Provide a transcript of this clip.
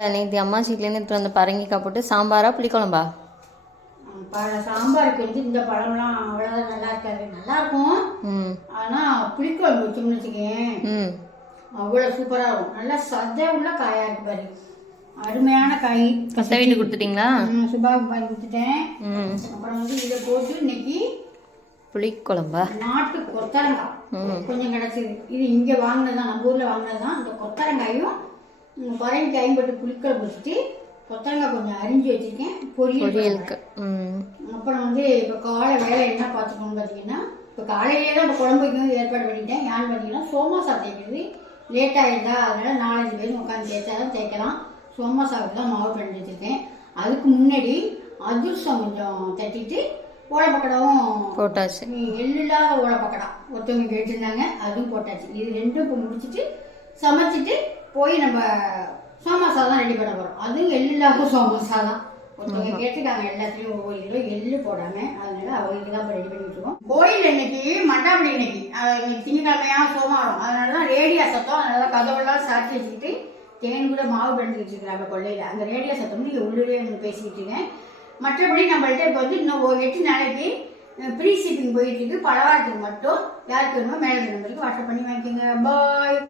நேற்று அம்மா சீட்லேருந்து எடுத்துட்டு வந்த பரங்கிக்காய் போட்டு சாம்பாரா புளிக்குழம்பா? சாம்பாருக்கு வந்து இந்த பழம்லாம் அவ்வளோதான் நல்லா இருக்காது. நல்லா இருக்கும். ம். ஆனால் புளிக்குழம்பு வச்சோம்னு வச்சுக்கேன் ம். அவ்வளோ சூப்பராக இருக்கும். நல்லா சதை உள்ள காயாக இருக்கு பாரு. அருமையான காய். அத்தை வீட்டுக்கு கொடுத்துட்டீங்களா? சுபாவுக்கு வாங்கி கொடுத்துட்டேன். ம். அப்புறம் வந்து இதை போட்டு இன்னைக்கு புளிக்குழம்பா? நாட்டு கொத்தரங்காய். கொஞ்சம் கிடச்சிது. இது இங்கே வாங்கினது தான் நம்ம ஊரில் வாங்கினது தான் இந்த கொத்தரங்காயும் ம், பரங்கிக்காயும் போட்டு புளிக்குழம்பு வச்சுட்டு கொத்தரங்காய் கொஞ்சம் அரிஞ்சு வச்சுருக்கேன். பொரியல் பொரியலுக்கு. அப்புறம் வந்து இப்போ காலை வேலை என்ன பார்த்துக்கணும்னு பார்த்தீங்கன்னா இப்போ காலையிலே தான் இப்போ குழம்பு வைக்கவும் ஏற்பாடு பண்ணிட்டேன். ஏன்னு பார்த்தீங்கன்னா சோமாசா தேய்க்கிறது லேட் ஆகிடுதா அதனால் நாலஞ்சு பேரும் உட்காந்து தேய்ச்சா தான் தேய்க்கலாம். சோமாசாவுக்கு தான் மாவு பண்ணி வச்சுருக்கேன். அதுக்கு முன்னாடி அதிர்ஷ்டம் கொஞ்சம் தட்டிட்டு ஓலப்பக்கடாவும் போட்டாச்சு. எள்ளு இல்லாத ஓலப்பக்கடா ஒருத்தவங்க கேட்டிருந்தாங்க. அதுவும் போட்டாச்சு. இது ரெண்டும் இப்போ முடிச்சிட்டு சமைச்சிட்டு போய் நம்ம சோமாசா தான் ரெடி பண்ண போகிறோம் அதுவும் இல்லாத சோமாசா தான். ஒருத்தவங்க கேட்டிருக்காங்க எல்லாத்துலேயும் ஒவ்வொரு கிலோ எள்ளு போடாம. அதனால அவங்களுக்கு தான் இப்போ ரெடி பண்ணிட்டு இருக்கோம் கோயில் இன்னைக்கு மண்டாபடி இன்னைக்கு இன்னைக்கு திங்கக்கிழமையா சோமாரம் அதனால தான் ரேடியா சத்தம் அதனால தான் கதவெல்லாம் சாத்தி வச்சுக்கிட்டு தேன் கூட மாவு பிணைஞ்சிட்டு வச்சுருக்காங்க கொள்ளையில். அந்த ரேடியோ சத்தம் இங்கே உள்ளூரே வந்து பேசிக்கிட்டு இருக்கேன். மற்றபடி நம்மள்ட்ட இப்போ வந்து இன்னும் எட்டு நாளைக்கு ப்ரீ ஷிப்பிங் போயிட்டு இருக்கு. பலவாரத்துக்கு மட்டும் யாருக்கு வேணுமோ மேலே நம்பருக்கு வாட்ஸ்அப் பண்ணி வாங்கிக்கோங்க. பாய்